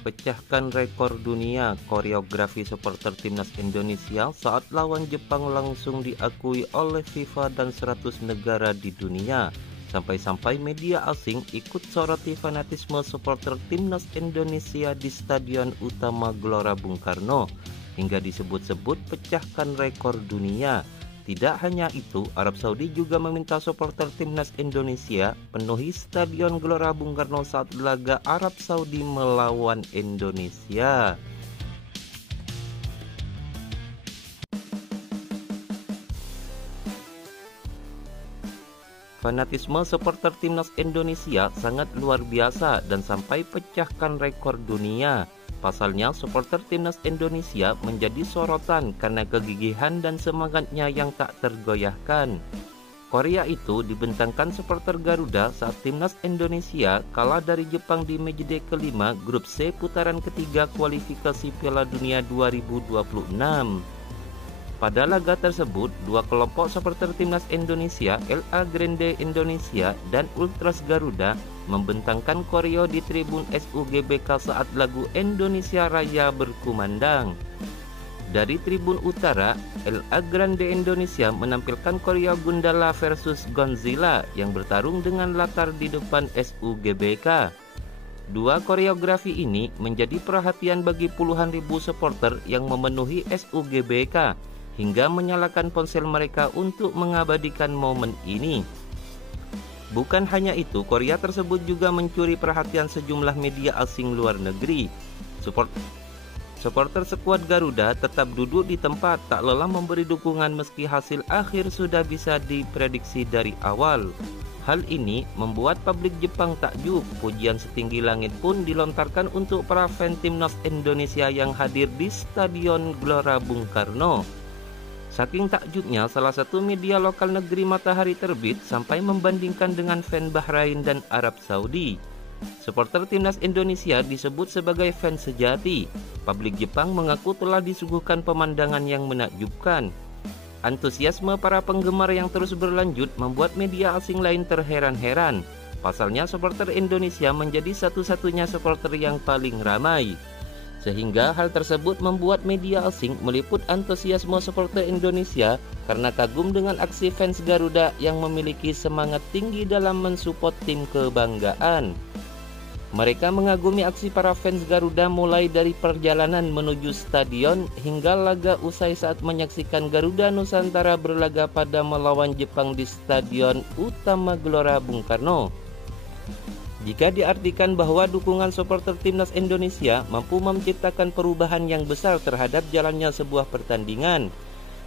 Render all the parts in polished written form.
Pecahkan rekor dunia koreografi supporter timnas Indonesia saat lawan Jepang langsung diakui oleh FIFA dan 100 negara di dunia. Sampai-sampai media asing ikut soroti fanatisme supporter timnas Indonesia di Stadion Utama Gelora Bung Karno hingga disebut-sebut pecahkan rekor dunia. Tidak hanya itu, Arab Saudi juga meminta supporter timnas Indonesia penuhi Stadion Gelora Bung Karno saat laga Arab Saudi melawan Indonesia. Fanatisme supporter timnas Indonesia sangat luar biasa dan sampai pecahkan rekor dunia. Pasalnya, supporter timnas Indonesia menjadi sorotan karena kegigihan dan semangatnya yang tak tergoyahkan. Korea itu dibentangkan supporter Garuda saat timnas Indonesia kalah dari Jepang di matchday kelima grup C putaran ketiga kualifikasi Piala Dunia 2026. Pada laga tersebut, dua kelompok supporter timnas Indonesia, LA Grande Indonesia dan Ultras Garuda, membentangkan koreo di tribun SUGBK saat lagu Indonesia Raya berkumandang. Dari tribun utara, LA Grande Indonesia menampilkan koreo Gundala versus Godzilla yang bertarung dengan latar di depan SUGBK. Dua koreografi ini menjadi perhatian bagi puluhan ribu supporter yang memenuhi SUGBK hingga menyalakan ponsel mereka untuk mengabadikan momen ini. Bukan hanya itu, Korea tersebut juga mencuri perhatian sejumlah media asing luar negeri. Supporter skuad Garuda tetap duduk di tempat, tak lelah memberi dukungan meski hasil akhir sudah bisa diprediksi dari awal. Hal ini membuat publik Jepang takjub. Pujian setinggi langit pun dilontarkan untuk para fan timnas Indonesia yang hadir di Stadion Gelora Bung Karno. Saking takjubnya, salah satu media lokal negeri Matahari Terbit sampai membandingkan dengan fan Bahrain dan Arab Saudi. Supporter timnas Indonesia disebut sebagai fans sejati. Publik Jepang mengaku telah disuguhkan pemandangan yang menakjubkan. Antusiasme para penggemar yang terus berlanjut membuat media asing lain terheran-heran. Pasalnya, supporter Indonesia menjadi satu-satunya supporter yang paling ramai. Sehingga hal tersebut membuat media asing meliput antusiasme supporter Indonesia karena kagum dengan aksi fans Garuda yang memiliki semangat tinggi dalam mensupport tim kebanggaan. Mereka mengagumi aksi para fans Garuda mulai dari perjalanan menuju stadion hingga laga usai saat menyaksikan Garuda Nusantara berlaga pada melawan Jepang di Stadion Utama Gelora Bung Karno. Jika diartikan bahwa dukungan supporter timnas Indonesia mampu menciptakan perubahan yang besar terhadap jalannya sebuah pertandingan,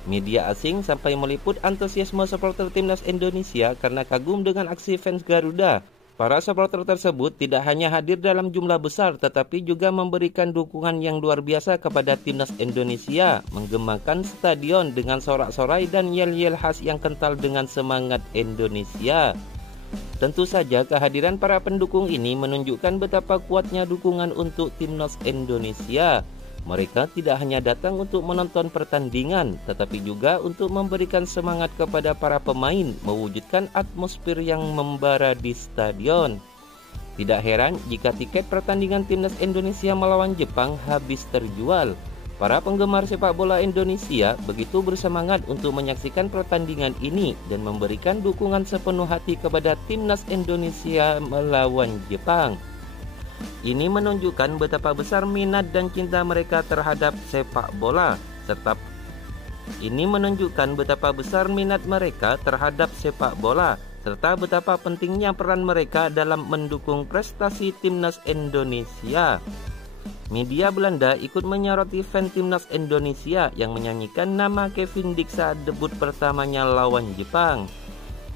media asing sampai meliput antusiasme supporter timnas Indonesia karena kagum dengan aksi fans Garuda. Para supporter tersebut tidak hanya hadir dalam jumlah besar tetapi juga memberikan dukungan yang luar biasa kepada timnas Indonesia, menggemakan stadion dengan sorak-sorai dan yel-yel khas yang kental dengan semangat Indonesia. Tentu saja kehadiran para pendukung ini menunjukkan betapa kuatnya dukungan untuk timnas Indonesia. Mereka tidak hanya datang untuk menonton pertandingan, tetapi juga untuk memberikan semangat kepada para pemain, mewujudkan atmosfer yang membara di stadion. Tidak heran jika tiket pertandingan timnas Indonesia melawan Jepang habis terjual. Para penggemar sepak bola Indonesia begitu bersemangat untuk menyaksikan pertandingan ini dan memberikan dukungan sepenuh hati kepada timnas Indonesia melawan Jepang. Ini menunjukkan betapa besar minat dan cinta mereka terhadap sepak bola, serta betapa pentingnya peran mereka dalam mendukung prestasi timnas Indonesia. Media Belanda ikut menyoroti fan timnas Indonesia yang menyanyikan nama Kevin Dijk saat debut pertamanya lawan Jepang.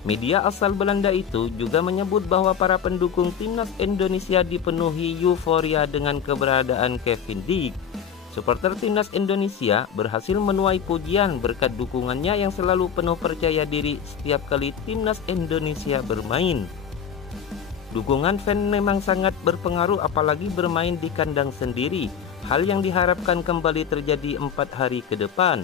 Media asal Belanda itu juga menyebut bahwa para pendukung timnas Indonesia dipenuhi euforia dengan keberadaan Kevin Dijk. Supporter timnas Indonesia berhasil menuai pujian berkat dukungannya yang selalu penuh percaya diri setiap kali timnas Indonesia bermain. Dukungan fan memang sangat berpengaruh apalagi bermain di kandang sendiri, hal yang diharapkan kembali terjadi 4 hari ke depan.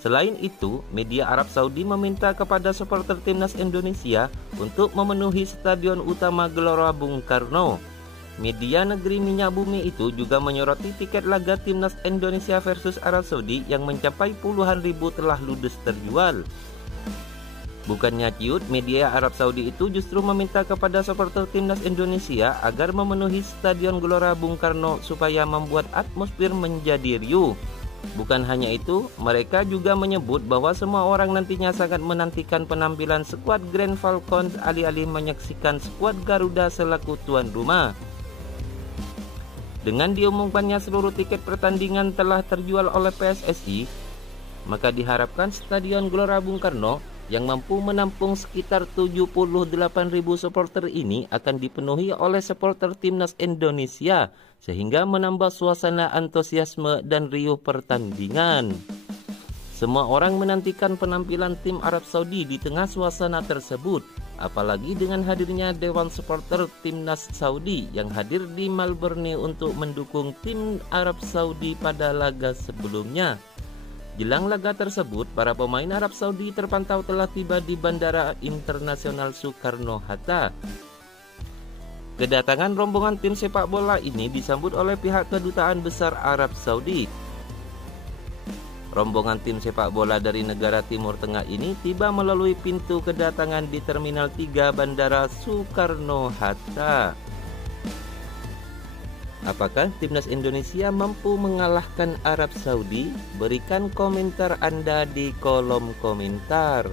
Selain itu, media Arab Saudi meminta kepada supporter timnas Indonesia untuk memenuhi stadion utama Gelora Bung Karno. Media negeri minyak bumi itu juga menyoroti tiket laga timnas Indonesia versus Arab Saudi yang mencapai puluhan ribu telah ludes terjual. Bukannya ciut, media Arab Saudi itu justru meminta kepada supporter timnas Indonesia agar memenuhi stadion Gelora Bung Karno supaya membuat atmosfer menjadi riuh. Bukan hanya itu, mereka juga menyebut bahwa semua orang nantinya sangat menantikan penampilan skuad Grand Falcons alih-alih menyaksikan skuad Garuda selaku tuan rumah. Dengan diumumkannya seluruh tiket pertandingan telah terjual oleh PSSI, maka diharapkan Stadion Gelora Bung Karno yang mampu menampung sekitar 78.000 supporter ini akan dipenuhi oleh supporter timnas Indonesia sehingga menambah suasana antusiasme dan riuh pertandingan. Semua orang menantikan penampilan tim Arab Saudi di tengah suasana tersebut, apalagi dengan hadirnya Dewan Supporter Timnas Saudi yang hadir di Melbourne untuk mendukung tim Arab Saudi pada laga sebelumnya. Jelang laga tersebut, para pemain Arab Saudi terpantau telah tiba di Bandara Internasional Soekarno-Hatta. Kedatangan rombongan tim sepak bola ini disambut oleh pihak Kedutaan Besar Arab Saudi. Rombongan tim sepak bola dari negara Timur Tengah ini tiba melalui pintu kedatangan di Terminal 3 Bandara Soekarno-Hatta. Apakah timnas Indonesia mampu mengalahkan Arab Saudi? Berikan komentar Anda di kolom komentar.